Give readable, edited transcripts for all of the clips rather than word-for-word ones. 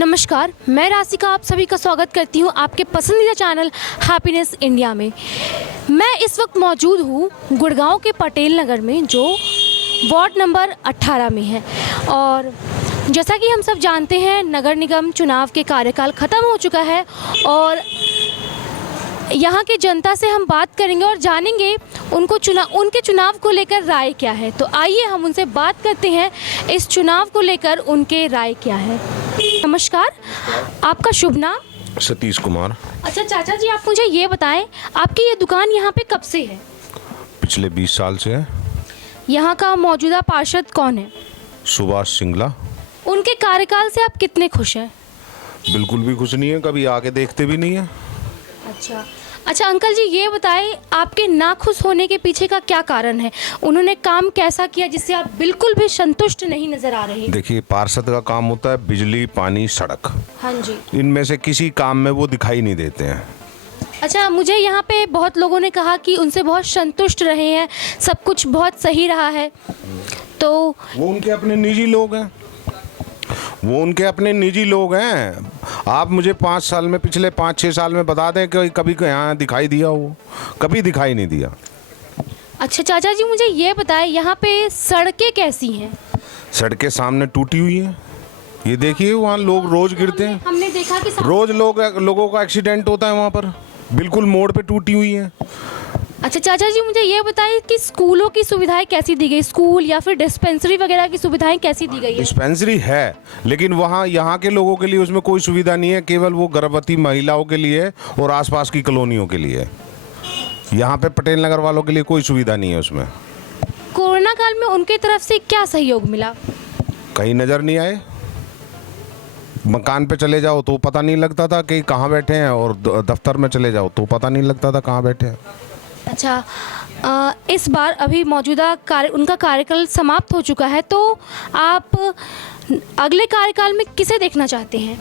नमस्कार, मैं राशिका आप सभी का स्वागत करती हूं आपके पसंदीदा चैनल हैप्पीनेस इंडिया में। मैं इस वक्त मौजूद हूं गुड़गांव के पटेल नगर में, जो वार्ड नंबर 18 में है। और जैसा कि हम सब जानते हैं, नगर निगम चुनाव के कार्यकाल ख़त्म हो चुका है और यहाँ की जनता से हम बात करेंगे और जानेंगे उनके चुनाव को लेकर राय क्या है। तो आइए हम उनसे बात करते हैं, इस चुनाव को लेकर उनके राय क्या है। नमस्कार, आपका शुभ नाम? सतीश कुमार। अच्छा चाचा जी, आप मुझे ये बताएं, आपकी ये दुकान यहाँ पे कब से है? पिछले 20 साल से है। यहाँ का मौजूदा पार्षद कौन है? सुभाष सिंगला। उनके कार्यकाल से आप कितने खुश हैं? बिल्कुल भी खुश नहीं है, कभी आके देखते भी नहीं है। अच्छा अंकल जी, ये बताएं, आपके नाखुश होने के पीछे का क्या कारण है? उन्होंने काम कैसा किया जिससे आप बिल्कुल भी संतुष्ट नहीं नजर आ रहे? देखिए, पार्षद का काम होता है बिजली, पानी, सड़क। हाँ जी। इनमें से किसी काम में वो दिखाई नहीं देते हैं। अच्छा, मुझे यहाँ पे बहुत लोगों ने कहा कि उनसे बहुत संतुष्ट रहे हैं, सब कुछ बहुत सही रहा है। तो वो उनके अपने निजी लोग हैं। आप मुझे 5 साल में, पिछले 5-6 साल में बता दें कि कभी यहाँ दिखाई दिया हो? कभी दिखाई नहीं दिया। अच्छा चाचा जी, मुझे ये बताएं, यहाँ पे सड़कें कैसी हैं? सड़कें सामने टूटी हुई हैं। ये देखिए, वहाँ लोग रोज गिरते हैं। हमने देखा कि रोज लोगों का एक्सीडेंट होता है वहाँ पर। बिल्कुल मोड़ पे टूटी हुई है। अच्छा चाचा जी, मुझे ये बताइए कि स्कूलों की सुविधाएं कैसी दी गई? स्कूल या फिर डिस्पेंसरी वगैरह की सुविधाएं कैसी दी गई है? डिस्पेंसरी है, लेकिन वहाँ यहाँ के लोगों के लिए उसमें कोई सुविधा नहीं है। केवल वो गर्भवती महिलाओं के लिए और आसपास की कॉलोनियों के लिए। यहाँ पे पटेल नगर वालों के लिए कोई सुविधा नहीं है उसमें। कोरोना काल में उनके तरफ से क्या सहयोग मिला? कहीं नज़र नहीं आए। मकान पे चले जाओ तो पता नहीं लगता था कि कहाँ बैठे हैं, और दफ्तर में चले जाओ तो पता नहीं लगता था कहाँ बैठे हैं। अच्छा, इस बार अभी मौजूदा उनका कार्यकाल समाप्त हो चुका है, तो आप अगले कार्यकाल में किसे देखना चाहते हैं?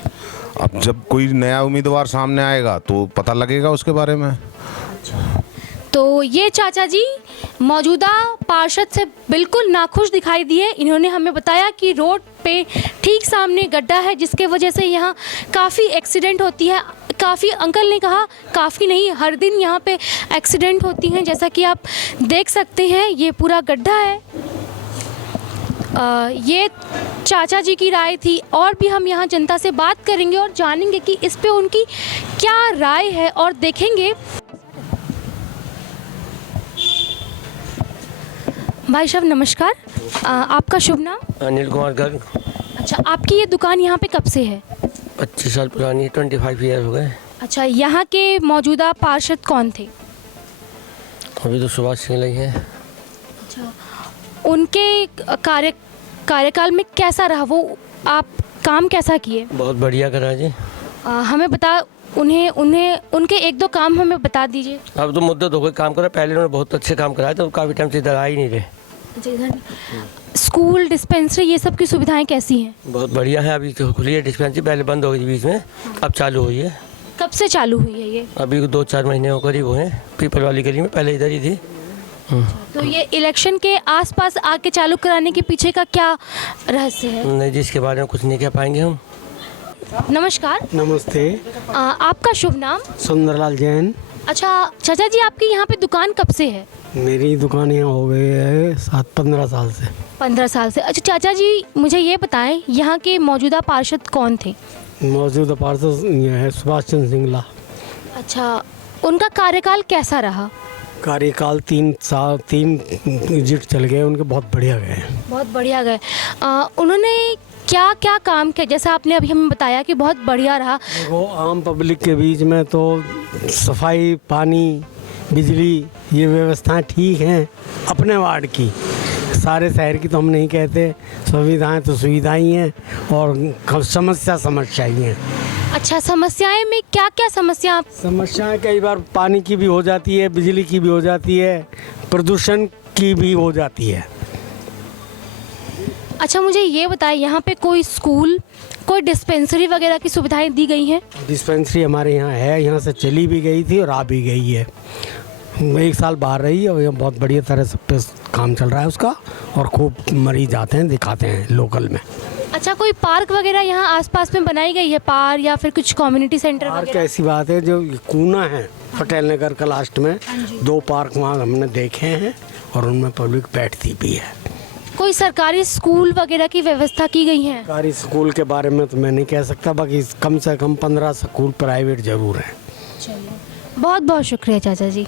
अब जब कोई नया उम्मीदवार सामने आएगा तो पता लगेगा उसके बारे में। तो ये चाचा जी मौजूदा पार्षद से बिल्कुल नाखुश दिखाई दिए। इन्होंने हमें बताया कि रोड पे ठीक सामने गड्ढा है, जिसके वजह से यहाँ काफ़ी एक्सीडेंट होती है। काफ़ी, अंकल ने कहा काफ़ी नहीं, हर दिन यहाँ पे एक्सीडेंट होती हैं। जैसा कि आप देख सकते हैं, ये पूरा गड्ढा है। ये चाचा जी की राय थी। और भी हम यहाँ जनता से बात करेंगे और जानेंगे कि इस पे उनकी क्या राय है, और देखेंगे। भाई साहब नमस्कार, आपका शुभ नाम? अनिल कुमार गर्ग। अच्छा, आपकी ये दुकान यहाँ पे कब से है? 25 साल पुरानी, 25 ईयर हो गए। अच्छा, यहाँ के मौजूदा पार्षद कौन थे? अभी तो सुभाष सिंगला ही है। अच्छा, उनके कार्यकाल में कैसा रहा वो? आप काम कैसा किए? बहुत बढ़िया करा जी। हमें बता, उनके 1-2 काम हमें बता दीजिए। अब तो मुद्दत हो गई काम करा, पहले उन्होंने बहुत अच्छे काम कराए, तो काफ़ी टाइम से इधर आ ही नहीं रहे। अच्छा, इधर स्कूल, डिस्पेंसरी, ये सब की सुविधाएं कैसी हैं? बहुत बढ़िया है। अभी तो खुली है डिस्पेंसरी, पहले बंद हो गई बीच में, अब चालू हुई है। कब से चालू हुई है ये? अभी 2-4 महीने हो करीब हुए हैं। पीपल वाली गली में, पहले इधर ही थी। तो ये इलेक्शन के आसपास आके चालू कराने के पीछे का क्या रहस्य है? नहीं, जिसके बारे में कुछ नहीं कह पाएंगे हम। नमस्कार। नमस्ते। आपका शुभ नाम? सुंदरलाल जैन। अच्छा चाचा जी, आपकी यहाँ पे दुकान कब से है? मेरी दुकान यहाँ हो गई है 7-15 साल से। 15 साल से। अच्छा चाचा जी, मुझे ये बताएं, यहाँ के मौजूदा पार्षद कौन थे? मौजूदा पार्षद ये है सुभाष चंद्र सिंगला। अच्छा, उनका कार्यकाल कैसा रहा? कार्यकाल 3 विजिट चल गए उनके, बहुत बढ़िया गए। बहुत बढ़िया गए। उन्होंने क्या क्या काम किया? जैसा आपने अभी हमें बताया कि बहुत बढ़िया रहा। वो आम पब्लिक के बीच में तो सफाई, पानी, बिजली, ये व्यवस्थाएं ठीक हैं अपने वार्ड की। सारे शहर की तो हम नहीं कहते। सुविधाएं तो सुविधाएं ही हैं, और समस्या ही हैं। अच्छा, समस्याएं में क्या क्या समस्याएं कई बार पानी की भी हो जाती है, बिजली की भी हो जाती है, प्रदूषण की भी हो जाती है। अच्छा, मुझे ये बताएं, यहाँ पे कोई स्कूल, कोई डिस्पेंसरी वगैरह की सुविधाएं दी गई हैं? डिस्पेंसरी हमारे यहाँ है, यहाँ से चली भी गई थी और आ भी गई है। 1 साल बाहर रही है और यहाँ बहुत बढ़िया तरह से काम चल रहा है उसका, और खूब मरीज आते हैं, दिखाते हैं लोकल में। अच्छा, कोई पार्क वगैरह यहाँ आसपास में बनाई गई है, पार्क या फिर कुछ कम्युनिटी सेंटर पार्क वगैरह? ऐसी बात है, जो कूना है पटेल नगर का लास्ट में, हाँ जी। 2 पार्क वहाँ हमने देखे हैं और उनमें पब्लिक बैठती भी है। कोई सरकारी स्कूल वगैरह की व्यवस्था की गई है? सरकारी स्कूल के बारे में तो मैं नहीं कह सकता, बाकी कम से कम 15 स्कूल प्राइवेट जरूर हैं। बहुत बहुत शुक्रिया चाचा जी।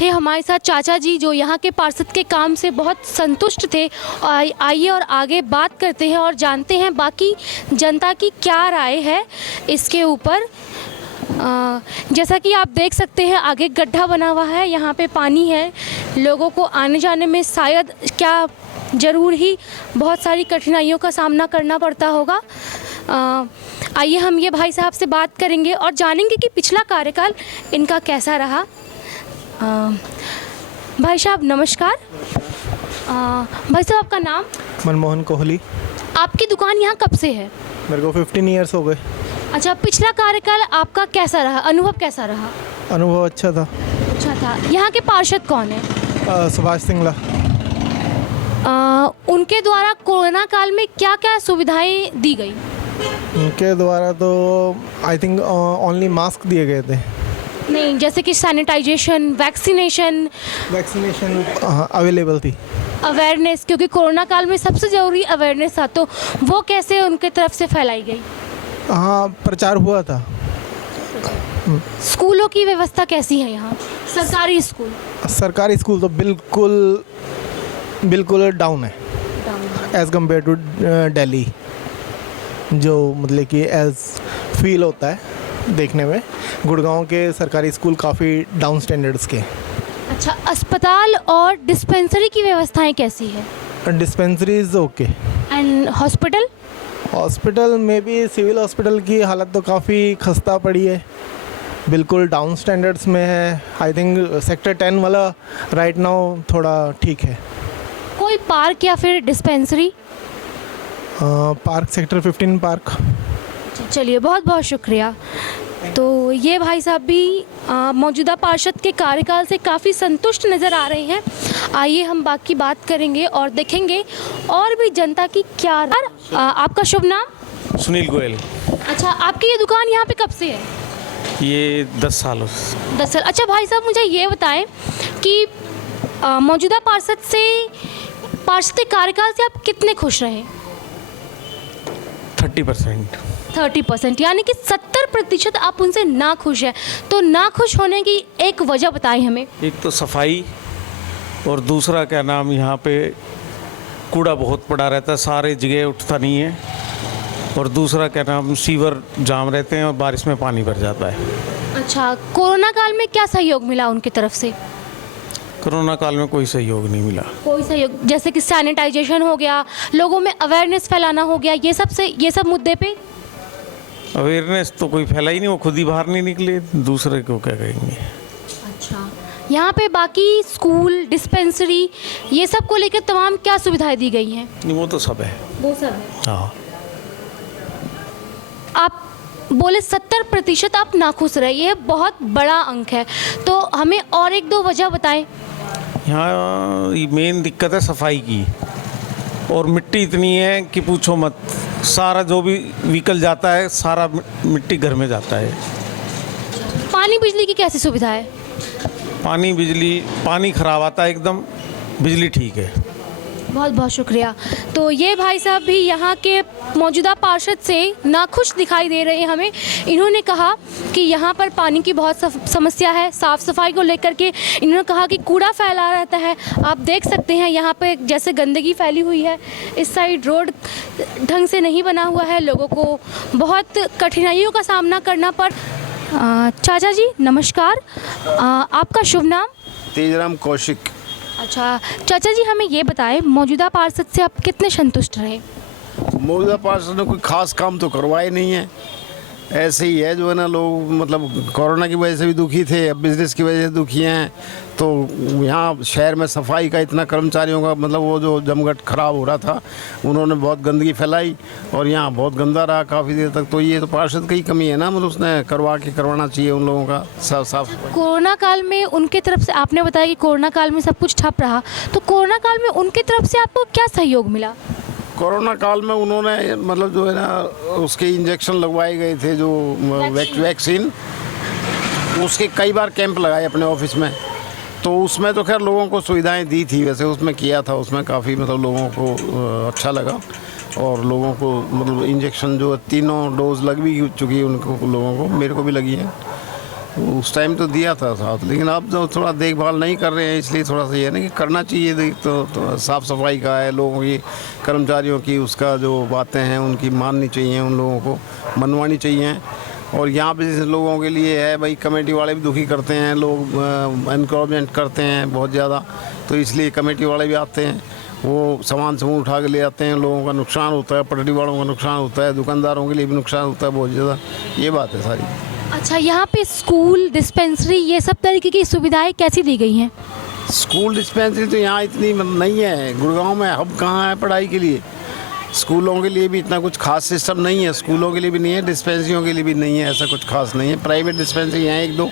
थे हमारे साथ चाचा जी जो यहाँ के पार्षद के काम से बहुत संतुष्ट थे। आइए और आगे बात करते हैं और जानते हैं बाकी जनता की क्या राय है इसके ऊपर। जैसा कि आप देख सकते हैं आगे गड्ढा बना हुआ है, यहाँ पे पानी है, लोगों को आने जाने में शायद क्या ज़रूर ही बहुत सारी कठिनाइयों का सामना करना पड़ता होगा। आइए हम ये भाई साहब से बात करेंगे और जानेंगे कि पिछला कार्यकाल इनका कैसा रहा। भाई साहब नमस्कार। भाई साहब आपका नाम? मनमोहन कोहली। आपकी दुकान यहाँ कब से है? मेरे को 15 ईयर्स हो गए। अच्छा, पिछला कार्यकाल आपका कैसा रहा, अनुभव कैसा रहा? अनुभव अच्छा था। अच्छा था। यहाँ के पार्षद कौन है? सुभाष सिंगला। उनके द्वारा कोरोना काल में क्या क्या सुविधाएं दी गई? उनके द्वारा तो आई थिंक ओनली मास्क दिए गए थे। नहीं, जैसे कि सैनिटाइजेशन, वैक्सीनेशन अवेलेबल थी। अवेयरनेस, क्योंकि कोरोना काल में सबसे ज़रूरी अवेयरनेस था, तो वो कैसे उनके तरफ से फैलाई गई? हाँ, प्रचार हुआ था। स्कूलों की व्यवस्था कैसी है यहाँ? सरकारी स्कूल? सरकारी स्कूल तो बिल्कुल डाउन है एज़ कम्पेयर टू दिल्ली, जो मतलब कि एज फील होता है देखने में। गुड़गांव के सरकारी स्कूल काफ़ी डाउन स्टैंडर्ड्स के। अच्छा, अस्पताल और डिस्पेंसरी की व्यवस्थाएं कैसी है? Dispensaries okay. And hospital? Hospital में भी सिविल हॉस्पिटल की हालत तो काफ़ी खस्ता पड़ी है, बिल्कुल डाउन स्टैंडर्ड्स में है। आई थिंक सेक्टर 10 वाला राइट नाउ थोड़ा ठीक है। कोई पार्क या फिर डिस्पेंसरी? Park sector 15 park. चलिए, बहुत बहुत शुक्रिया। तो ये भाई साहब भी मौजूदा पार्षद के कार्यकाल से काफ़ी संतुष्ट नज़र आ रहे हैं। आइए हम बाकी बात करेंगे और देखेंगे और भी जनता की क्या। आपका शुभ नाम? सुनील गोयल। अच्छा, आपकी ये दुकान यहाँ पे कब से है? ये 10 सालों से। 10 साल। अच्छा भाई साहब, मुझे ये बताएं कि मौजूदा पार्षद के कार्यकाल से आप कितने खुश रहे? 30%। 30%, यानी कि 70% आप उनसे ना खुश हैं। तो ना खुश होने की एक वजह बताएं हमें। एक तो सफाई, और दूसरा क्या नाम, यहाँ पे कूड़ा बहुत पड़ा रहता है, सारे जगह उठता नहीं है, और दूसरा क्या नाम, सीवर जाम रहते हैं और बारिश में पानी भर जाता है। अच्छा, कोरोना काल में क्या सहयोग मिला उनकी तरफ से? कोरोना काल में कोई सहयोग नहीं मिला। कोई सहयोग, जैसे कि सैनिटाइजेशन हो गया, लोगों में अवेयरनेस फैलाना हो गया, ये सब मुद्दे पे? अवेयरनेस तो कोई फैला ही नहीं, वो खुद ही बाहर नहीं निकले, दूसरे को क्या कहेंगे। अच्छा, यहाँ पे बाकी स्कूल, डिस्पेंसरी, ये सब को लेकर तमाम क्या सुविधाएं दी गई हैं? नहीं, वो तो सब है। वो सब है। हाँ। आप बोले 70% आप नाखुश रहे, ये बहुत बड़ा अंक है, तो हमें और 1-2 वजह बताएं। यहाँ मेन दिक्कत है सफाई की, और मिट्टी इतनी है कि पूछो मत। सारा जो भी व्हीकल जाता है सारा मिट्टी घर में जाता है। पानी बिजली की कैसी सुविधा है? पानी खराब आता है एकदम, बिजली ठीक है। बहुत बहुत शुक्रिया। तो ये भाई साहब भी यहाँ के मौजूदा पार्षद से नाखुश दिखाई दे रहे हैं हमें। इन्होंने कहा कि यहाँ पर पानी की बहुत समस्या है, साफ़ सफाई को लेकर के इन्होंने कहा कि कूड़ा फैला रहता है। आप देख सकते हैं यहाँ पे जैसे गंदगी फैली हुई है, इस साइड रोड ढंग से नहीं बना हुआ है, लोगों को बहुत कठिनाइयों का सामना करना पड़। चाचा जी नमस्कार, आपका शुभ नाम? तेजराम कौशिक। अच्छा चाचा जी, हमें ये बताएं मौजूदा पार्षद से आप कितने संतुष्ट रहे? मौजूदा पार्षद ने कोई खास काम तो करवाए नहीं है, ऐसे ही है जो है ना। लोग मतलब कोरोना की वजह से भी दुखी थे, अब बिजनेस की वजह से दुखी हैं। तो यहाँ शहर में सफाई का इतना कर्मचारियों का मतलब वो जो जमघट खराब हो रहा था, उन्होंने बहुत गंदगी फैलाई और यहाँ बहुत गंदा रहा काफ़ी देर तक। तो ये तो पार्षद की ही कमी है ना, मतलब उसने करवाना चाहिए उन लोगों का साफ सफाई। कोरोना काल में उनके तरफ से आपने बताया कि कोरोना काल में सब कुछ ठप रहा, तो कोरोना काल में उनकी तरफ से आपको क्या सहयोग मिला? कोरोना काल में उन्होंने मतलब जो है ना उसके इंजेक्शन लगवाए गए थे जो वैक्सीन, उसके कई बार कैंप लगाए अपने ऑफिस में, तो उसमें तो खैर लोगों को सुविधाएं दी थी, वैसे उसमें किया था, उसमें काफ़ी मतलब लोगों को अच्छा लगा और लोगों को मतलब इंजेक्शन जो 3 डोज लग भी चुकी है उनको, लोगों को, मेरे को भी लगी है, उस टाइम तो दिया था साथ। लेकिन अब जो थोड़ा देखभाल नहीं कर रहे हैं, इसलिए थोड़ा सा ये है ना कि करना चाहिए, तो साफ़ सफाई का है, लोगों की, कर्मचारियों की, उसका जो बातें हैं उनकी माननी चाहिए, उन लोगों को मनवानी चाहिए। और यहाँ पे जैसे लोगों के लिए है भाई, कमेटी वाले भी दुखी करते हैं, लोग एनकरेजमेंट करते हैं बहुत ज़्यादा, तो इसलिए कमेटी वाले भी आते हैं, वो सामान उठा के ले आते हैं, लोगों का नुकसान होता है, पटरी वालों का नुकसान होता है, दुकानदारों के लिए भी नुकसान होता है बहुत ज़्यादा, ये बात है सारी। अच्छा, यहाँ पे स्कूल, डिस्पेंसरी, ये सब तरीके की सुविधाएं कैसी दी गई हैं? स्कूल डिस्पेंसरी तो यहाँ इतनी नहीं है, गुड़गांव में हब कहाँ है पढ़ाई के लिए, स्कूलों के लिए भी इतना कुछ खास सिस्टम नहीं है, स्कूलों के लिए भी नहीं है, डिस्पेंसरियों के लिए भी नहीं है, ऐसा कुछ खास नहीं है। प्राइवेट डिस्पेंसरी हैं 1-2,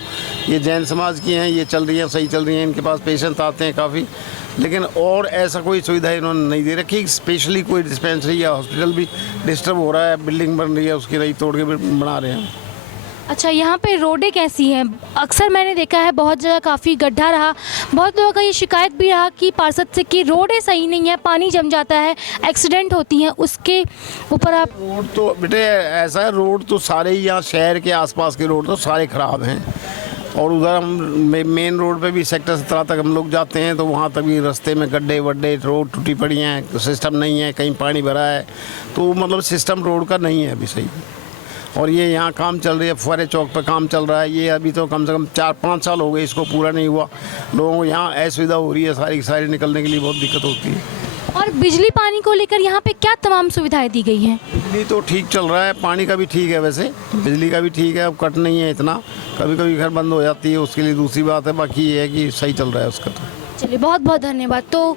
ये जैन समाज की हैं, ये चल रही हैं, सही चल रही हैं, इनके पास पेशेंट आते हैं काफ़ी, लेकिन और ऐसा कोई सुविधा इन्होंने नहीं दे रखी। स्पेशली कोई डिस्पेंसरी या हॉस्पिटल भी डिस्टर्ब हो रहा है, बिल्डिंग बन रही है, उसकी नहीं तोड़ के बना रहे हैं। अच्छा, यहाँ पे रोडें कैसी हैं? अक्सर मैंने देखा है बहुत जगह काफ़ी गड्ढा रहा, बहुत लोगों का ये शिकायत भी रहा कि पार्षद से कि रोडें सही नहीं है, पानी जम जाता है, एक्सीडेंट होती हैं, उसके ऊपर आप। रोड तो बेटे ऐसा है, रोड तो सारे ही यहाँ शहर के आसपास के रोड तो सारे ख़राब हैं, और उधर हम मेन रोड पे भी सेक्टर 17 तक हम लोग जाते हैं तो वहाँ तक भी रास्ते में गड्ढे वड्ढे, रोड टूटी पड़ी हैं, तो सिस्टम नहीं है, कहीं पानी भरा है, तो मतलब सिस्टम रोड का नहीं है अभी सही। और ये यहाँ काम चल रही है, फुआरे चौक पे काम चल रहा है, ये अभी तो कम से कम 4-5 साल हो गए इसको पूरा नहीं हुआ, लोगों को यहाँ असुविधा हो रही है, सारी निकलने के लिए बहुत दिक्कत होती है। और बिजली पानी को लेकर यहाँ पे क्या तमाम सुविधाएं दी गई हैं? बिजली तो ठीक चल रहा है, पानी का भी ठीक है, वैसे बिजली का भी ठीक है, अब कट नहीं है इतना, कभी कभी घर बंद हो जाती है, उसके लिए दूसरी बात है, बाकी ये है कि सही चल रहा है उसका। तो चलिए, बहुत बहुत धन्यवाद। तो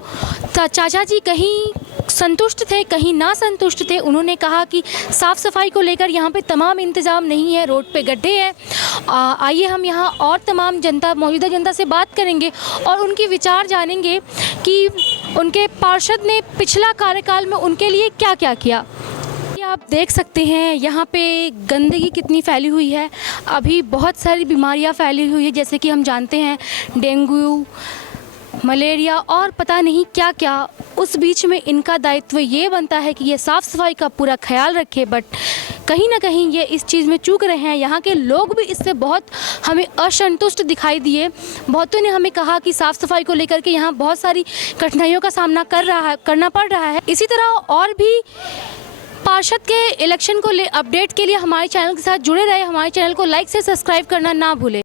चाचा जी कहीं संतुष्ट थे, कहीं ना संतुष्ट थे। उन्होंने कहा कि साफ़ सफाई को लेकर यहाँ पे तमाम इंतज़ाम नहीं है, रोड पे गड्ढे हैं। आइए हम यहाँ और तमाम जनता, मौजूदा जनता से बात करेंगे और उनके विचार जानेंगे कि उनके पार्षद ने पिछला कार्यकाल में उनके लिए क्या क्या किया। आप देख सकते हैं यहाँ पे गंदगी कितनी फैली हुई है, अभी बहुत सारी बीमारियाँ फैली हुई है, जैसे कि हम जानते हैं डेंगू, मलेरिया और पता नहीं क्या क्या। उस बीच में इनका दायित्व ये बनता है कि ये साफ़ सफाई का पूरा ख्याल रखे, बट कहीं ना कहीं ये इस चीज़ में चूक रहे हैं। यहाँ के लोग भी इससे बहुत हमें असंतुष्ट दिखाई दिए। बहुतों ने हमें कहा कि साफ़ सफाई को लेकर के यहाँ बहुत सारी कठिनाइयों का सामना करना पड़ रहा है। इसी तरह और भी पार्षद के इलेक्शन को अपडेट के लिए हमारे चैनल के साथ जुड़े रहे। हमारे चैनल को लाइक से सब्सक्राइब करना ना भूलें।